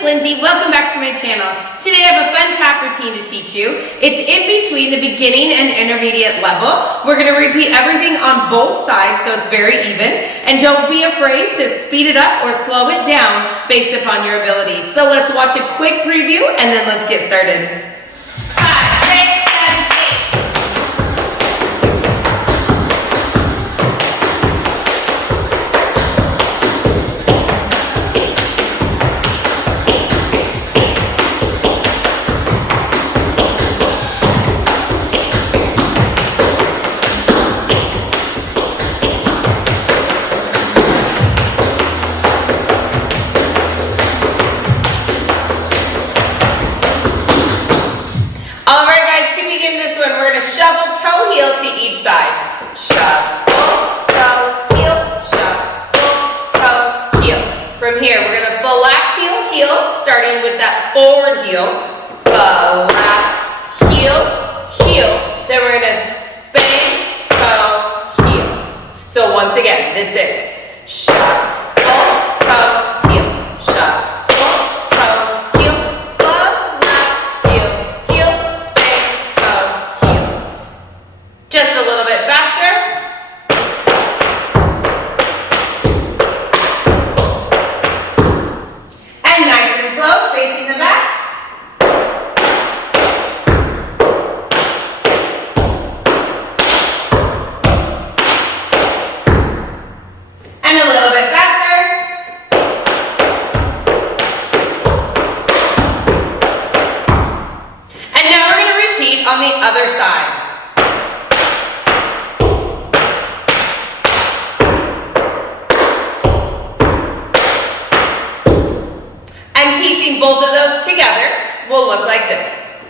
Miss Lindsay. Welcome back to my channel. Today I have a fun tap routine to teach you. It's in between the beginning and intermediate level. We're going to repeat everything on both sides so it's very even. And don't be afraid to speed it up or slow it down based upon your abilities. So let's watch a quick preview and then let's get started. 5, 6, 7, 8. Shuffle toe heel to each side. Shuffle, toe, heel, shuffle, toe, heel. From here, we're going to flap, heel, heel, starting with that forward heel. Flap, heel, heel. Then we're going to spin, toe, heel. So once again, this is shuffle, toe, heel, shuffle. Just a little bit faster. And nice and slow, facing the back. And a little bit faster. And now we're going to repeat on the other side. And piecing both of those together will look like this.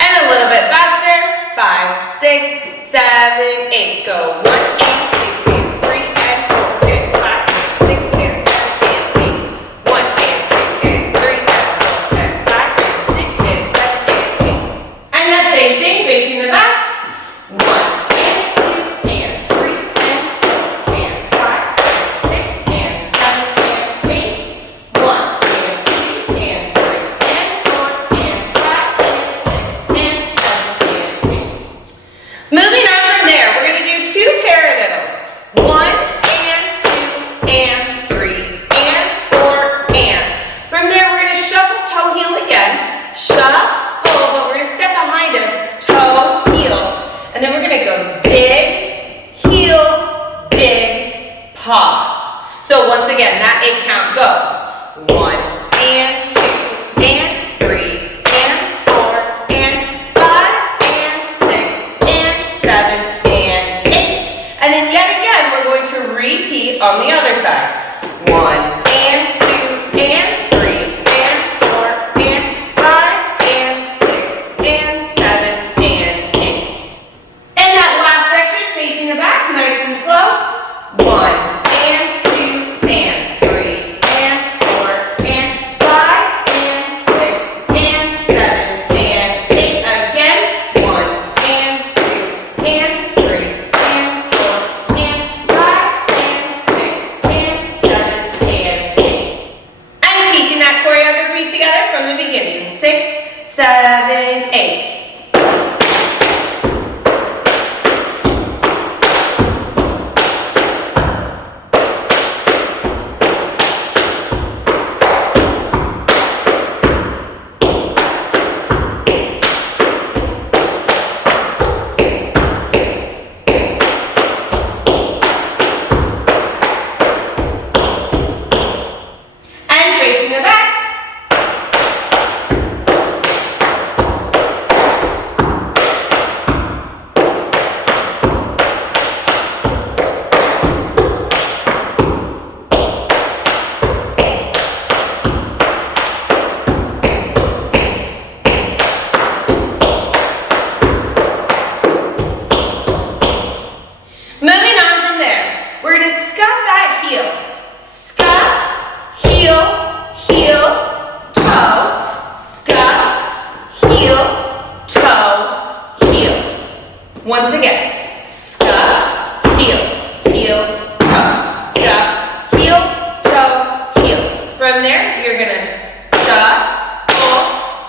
And a little bit faster. 5, 6, 7, 8. Go 1 and 2 and 3 and 4 and 5 and 6 and 7 and 8. 1 and 2 and 3 and 4 and 5 and 6 and 7 and 8. And that same thing facing the back. 1 and 2 and 3 and 4 and 5 and 6 and 7 and 8. 1 and 2 and 3 and 4 and 5 and 6 and 7 and 8. Moving on from there, we're going to do 2 paradiddles. 1 and 2 and 3 and 4 and. From there, we're going to shuffle toe heel again. Shuffle, but we're going to step behind us, toe heel. And then we're going to go dig, heel, dig, pause. So once again, that 8 count goes 1 and 2 and 3 and 4 and 5 and 6 and 7 and 8. And then yet again, we're going to repeat on the other side. 1 and 2 and 3 and 4 and 5 and 6 and 7 and 8. And that last section, facing the back, nice and slow. 1 and 2 and 3 and 4 and 5 and 6 and 7 and 8. Again, 1 and 2 and 3 and 4 and 5 and 6 and 7 and 8. And piecing that choreography together from the beginning. 6, 7, 8. And facing the back. Once again, scuff, heel, heel, toe, scuff, heel, toe, heel. From there, you're gonna shuffle,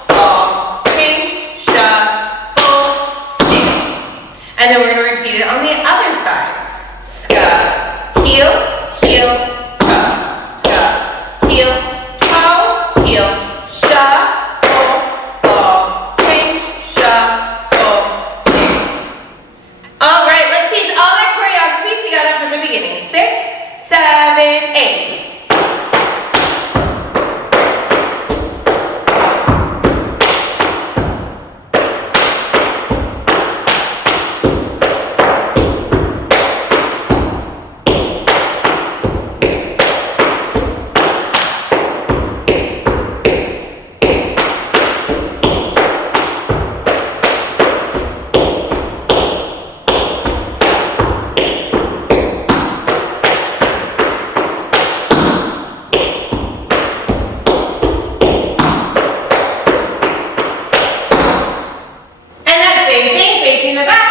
ball, change, shuffle, stand. And then we're gonna repeat it on the other side. Scuff, heel, heel, toe, scuff, heel, toe, heel, shuffle, ball, change, shuffle, stand. All right, let's piece all that choreography together from the beginning. 6, 7, 8. Same thing, facing the back.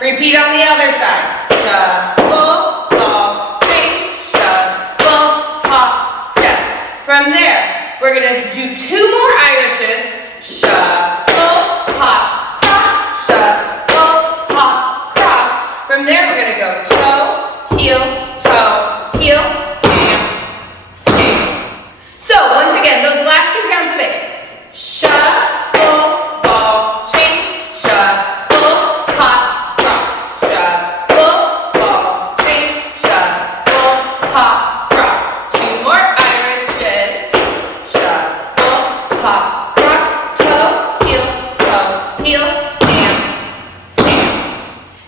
Repeat on the other side. Shuffle, ball, change, shuffle, hop, step. From there, we're going to do 2 more Irishes. Shuffle, hop, cross, shuffle, hop, cross. From there, we're going to go toe, heel, stamp, stamp. So, once again, those last 2 counts of 8. Shuffle, ball, change, shuffle, hop, hop, cross, toe, heel, stamp, stamp.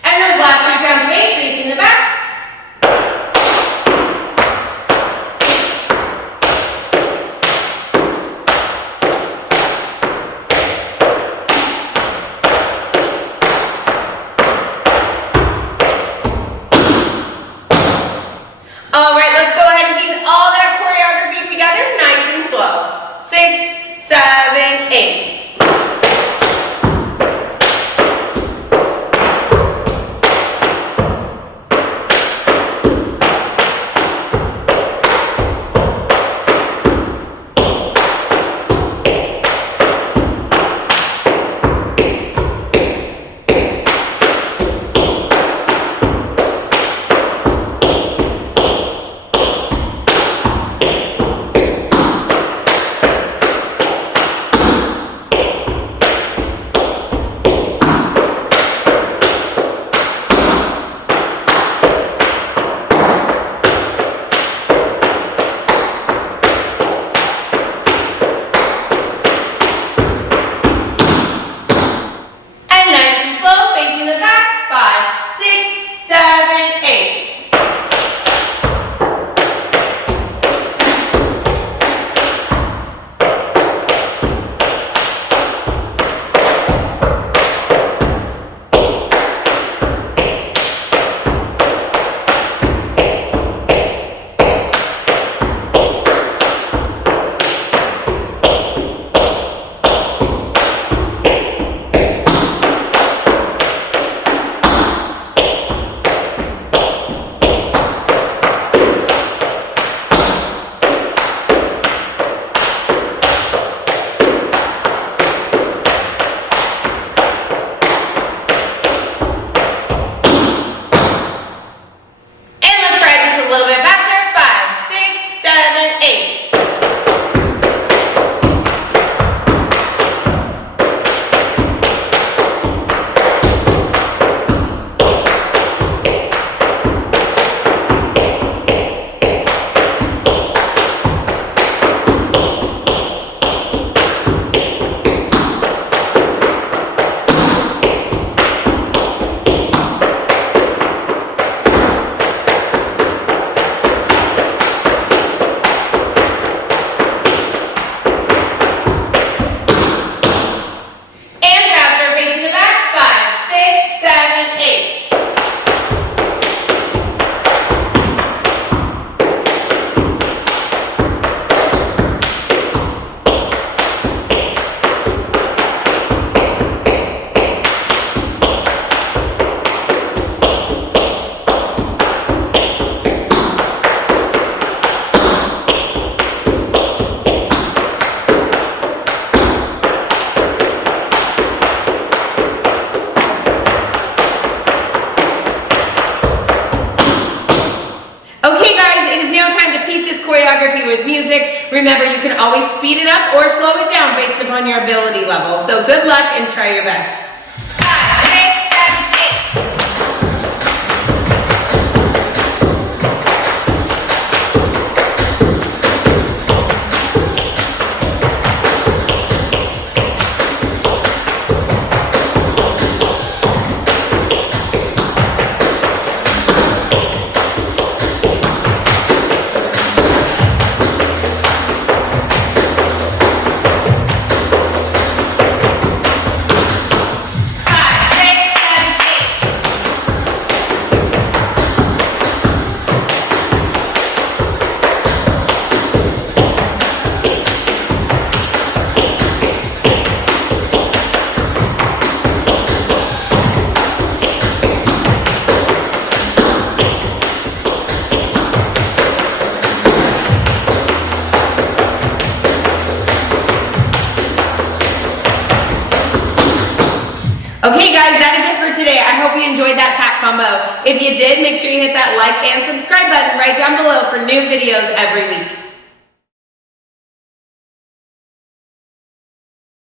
And those last 2 counts of 8 facing the back. All right, let's go ahead and piece all that choreography together nice and slow. 6, 7, 8. music. Remember, you can always speed it up or slow it down based upon your ability level. So good luck and try your best. 5, 6, 7, 8. Okay guys, that is it for today. I hope you enjoyed that tap combo. If you did, make sure you hit that like and subscribe button right down below for new videos every week.